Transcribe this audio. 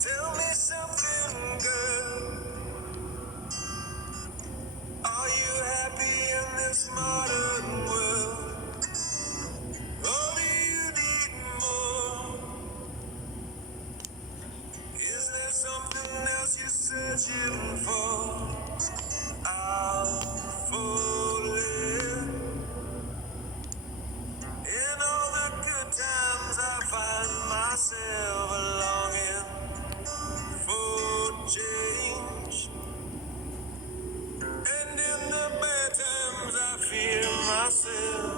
Tell me something, girl. Are you happy in this modern world? Or do you need more? Is there something else you're searching for? I'm falling. In all the good times, I find myself longing for change. And in the bad times, I fear myself.